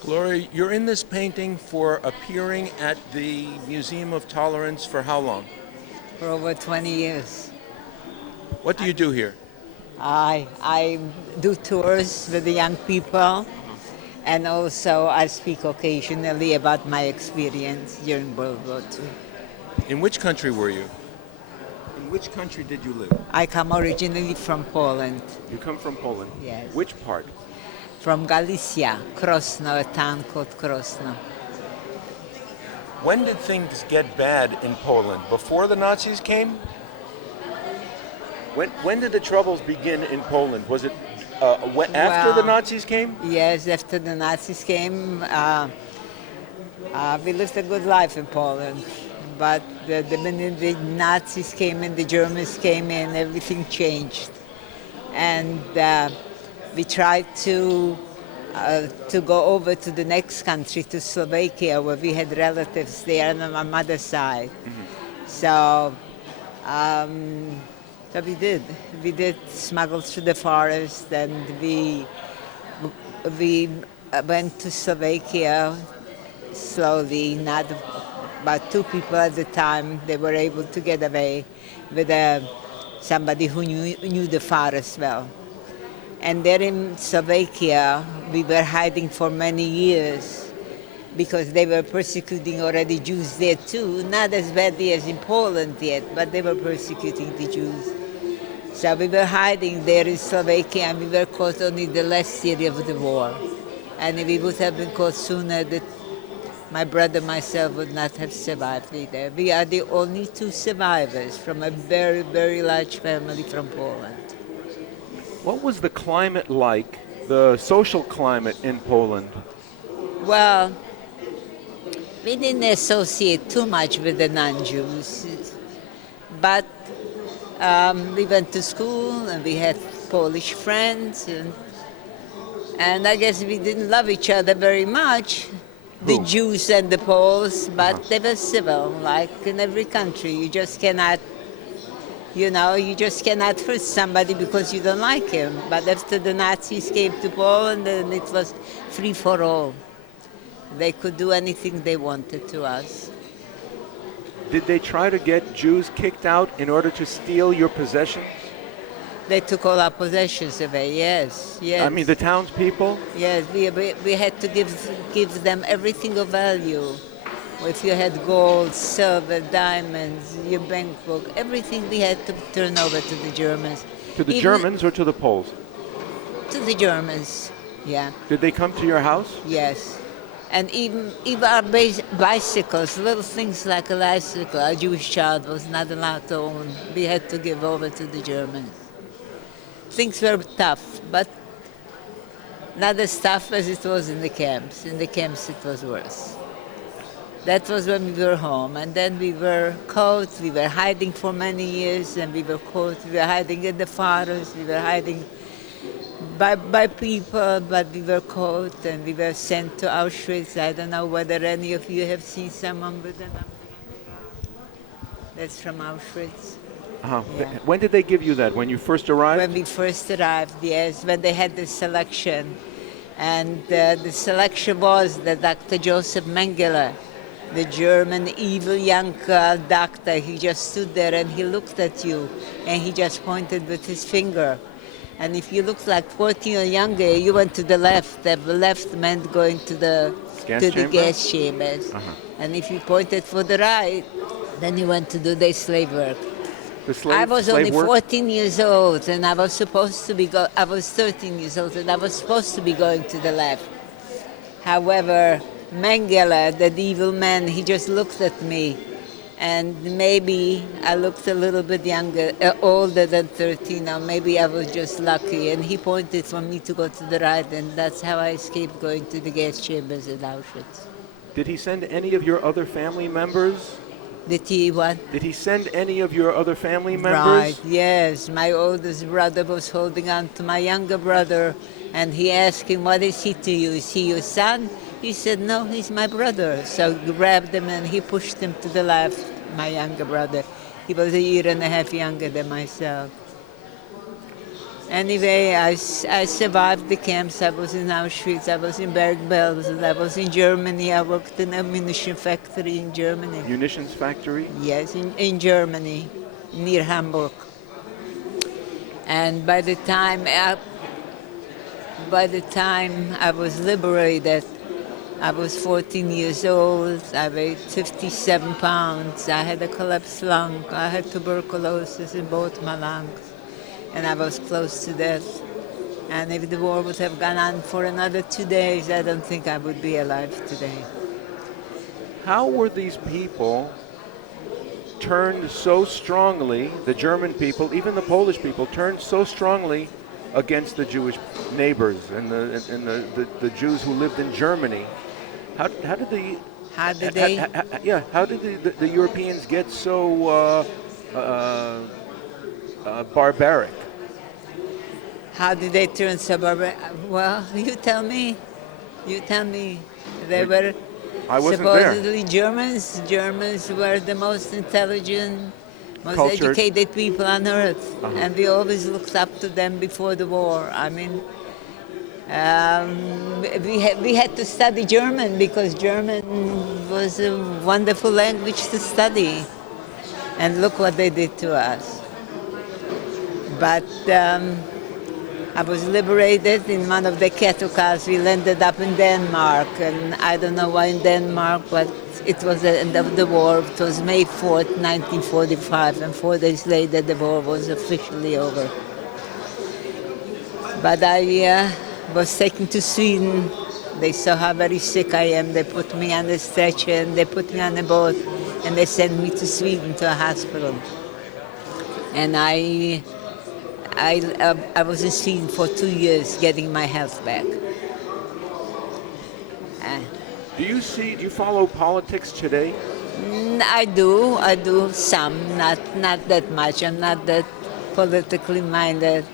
Gloria, you're in this painting for appearing at the Museum of Tolerance for how long? For over 20 years. What do you do here? I do tours with the young people, and also I speak occasionally about my experience during World War II. In which country were you? In which country did you live? I come originally from Poland, You come from Poland. yes. Which part? From Galicia, Krosno, a town called Krosno. When did things get bad in Poland? Before the Nazis came? When did the troubles begin in Poland? Was it after the Well, Nazis came? Yes, after the Nazis came, we lived a good life in Poland. But the minute the Nazis came in, the Germans came in, everything changed. And we tried to go over to the next country, to Slovakia, where we had relatives there on my mother's side. So, so we did. We did smuggle through the forest, and we went to Slovakia slowly. Not about two people at the time. They were able to get away with somebody who knew the forest well. And there in Slovakia, we were hiding for many years because they were persecuting already Jews there too. Not as badly as in Poland yet, but they were persecuting the Jews. So we were hiding there in Slovakia, and we were caught only the last year of the war. And if we would have been caught sooner, that my brother and myself would not have survived either. We are the only two survivors from a very, very large family from Poland. What was the climate like, the social climate in Poland? Well, we didn't associate too much with the non-Jews, but we went to school and we had Polish friends, and I guess we didn't love each other very much, the Who? Jews and the Poles, but they were civil, like in every country. You just cannot hurt somebody because you don't like him. But after the Nazis came to Poland, then it was free for all. They could do anything they wanted to us. Did they try to get Jews kicked out in order to steal your possessions? They took all our possessions away, yes. I mean, the townspeople? Yes, we had to give them everything of value. If you had gold, silver, diamonds, your bank book, everything we had to turn over to the Germans. To the Even Germans or to the Poles? To the Germans, yeah, Did they come to your house? yes. And even our bicycles, little things like a bicycle, a Jewish child was not allowed to own. We had to give over to the Germans. Things were tough, but not as tough as it was in the camps. In the camps it was worse. That was when we were home, and then we were caught. We were hiding for many years, and we were caught. We were hiding in the forest. We were hiding by people, but we were caught, and we were sent to Auschwitz. I don't know whether any of you have seen someone with an that's from Auschwitz. Uh-huh. Yeah. When did they give you that? When you first arrived? When we first arrived, yes, when they had the selection. And the selection was that Dr. Joseph Mengele, the German evil young doctor, he just stood there and he looked at you and he just pointed with his finger. And if you looked like 14 or younger, you went to the left. The left meant going to the gas chambers. Uh-huh. And if you pointed for the right, then you went to do the slave work. I I was only 14 years old, and I was supposed to be. I was 13 years old, and I was supposed to be going to the left. However, Mengele, that evil man, he just looked at me, and maybe I looked a little bit younger, older than 13, or maybe I was just lucky, and he pointed for me to go to the right, and that's how I escaped going to the gas chambers at Auschwitz. Did he send any of your other family members? Did he what? Did he send any of your other family members? Right, yes. My oldest brother was holding on to my younger brother, and he asked him, what is he to you? Is he your son? He said, no, he's my brother. So he grabbed him and he pushed him to the left, my younger brother. He was a year and a half younger than myself. Anyway, I survived the camps. I was in Auschwitz, I was in Berg-Belsen, I was in Germany. I worked in a munition factory in Germany. Munitions factory? Yes, in Germany, near Hamburg. And by the time I was liberated, I was 14 years old. I weighed 57 pounds. I had a collapsed lung. I had tuberculosis in both my lungs. And I was close to death. And if the war would have gone on for another 2 days, I don't think I would be alive today. How were these people turned so strongly, the German people, even the Polish people, turned so strongly against the Jewish neighbors and the Jews who lived in Germany? How did the How did they? How did the Europeans get so barbaric? How did they turn so barbaric? Well, you tell me. You tell me. They were I wasn't there. supposedly Germans. Germans were the most intelligent, most Cultured. educated people on earth. Uh-huh. And we always looked up to them before the war. I mean, we had to study German because German was a wonderful language to study. And look what they did to us. But I was liberated in one of the cattle cars. We landed up in Denmark, and I don't know why in Denmark, but it was the end of the war. It was May 4th, 1945, and 4 days later the war was officially over. But I was taken to Sweden. They saw how very sick I am. They put me on a stretcher, and they put me on a boat, and they sent me to Sweden to a hospital. And I was in Sweden for 2 years getting my health back. Do you follow politics today? I do some, not that much. I'm not that politically minded.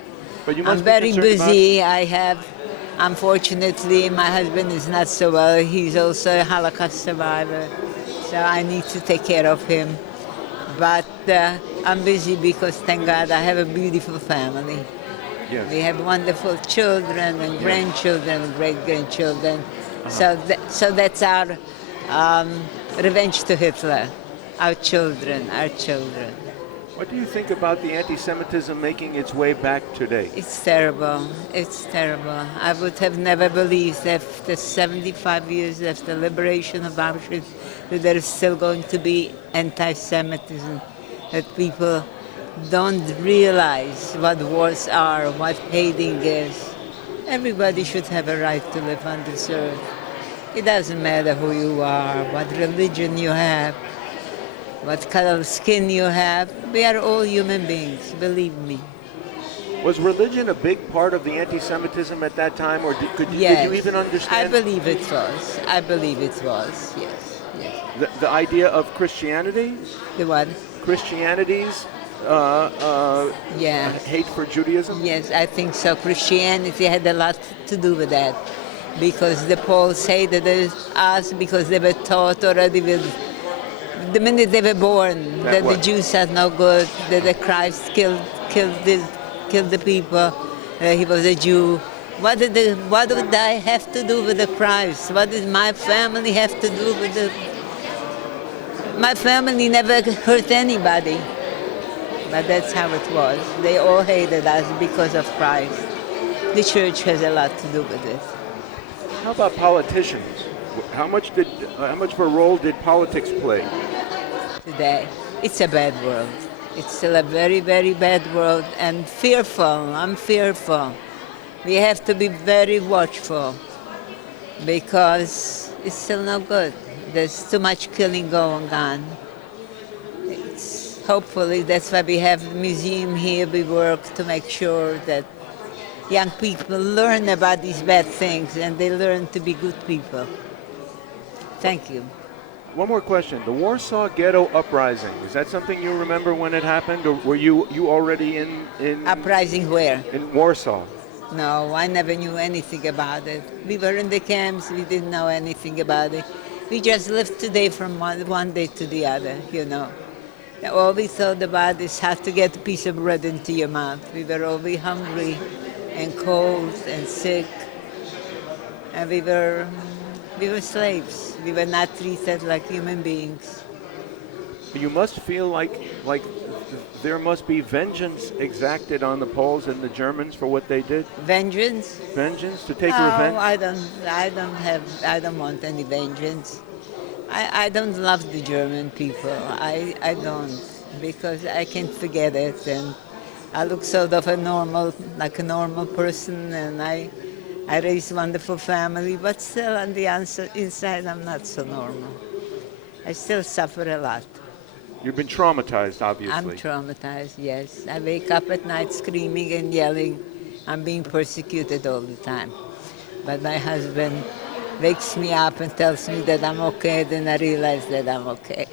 But you must I'm be very concerned busy. Unfortunately, my husband is not so well. He's also a Holocaust survivor, so I need to take care of him. But I'm busy because, thank God, I have a beautiful family. Yes. We have wonderful children and grandchildren and great-grandchildren. So that's our revenge to Hitler, our children. What do you think about the anti-Semitism making its way back today? It's terrible. It's terrible. I would have never believed after 75 years after the liberation of Auschwitz that there is still going to be anti-Semitism, that people don't realize what wars are, what hating is. Everybody should have a right to live on this earth. It doesn't matter who you are, what religion you have, what color of skin you have. We are all human beings, believe me. Was religion a big part of the anti-Semitism at that time, or did you even understand? I believe it was, yes. The idea of Christianity? The what? Christianity's hate for Judaism? Yes, I think so. Christianity had a lot to do with that, because the Poles hated us because they were taught already the minute they were born that the Jews are no good, that the Christ killed the people. He was a Jew. What would I have to do with the Christ? What did my family have to do with the? My family never hurt anybody, but that's how it was. They all hated us because of Christ. The church has a lot to do with it. How about politicians? How much of a role did politics play? Today, it's a bad world. It's still a very, very bad world, and fearful. I'm fearful. We have to be very watchful because it's still no good. There's too much killing going on. Hopefully, that's why we have the museum here. We work to make sure that young people learn about these bad things and they learn to be good people. Thank you. One more question. The Warsaw Ghetto Uprising, is that something you remember when it happened, or were you already in Uprising where? In Warsaw? No, I never knew anything about it. We were in the camps, we didn't know anything about it. We just lived today from one day to the other, you know. All we thought about is how to get a piece of bread into your mouth. We were always hungry and cold and sick, and we were slaves. We were not treated like human beings. You must feel like there must be vengeance exacted on the Poles and the Germans for what they did. Vengeance? Vengeance to take No, revenge. I don't want any vengeance. I don't love the German people. I don't, because I can't forget it, and I look sort of like a normal person, and I raised a wonderful family, but still on the inside I'm not so normal. I still suffer a lot. You've been traumatized, obviously. I'm traumatized, yes. I wake up at night screaming and yelling. I'm being persecuted all the time. But my husband wakes me up and tells me that I'm okay, then I realize that I'm okay.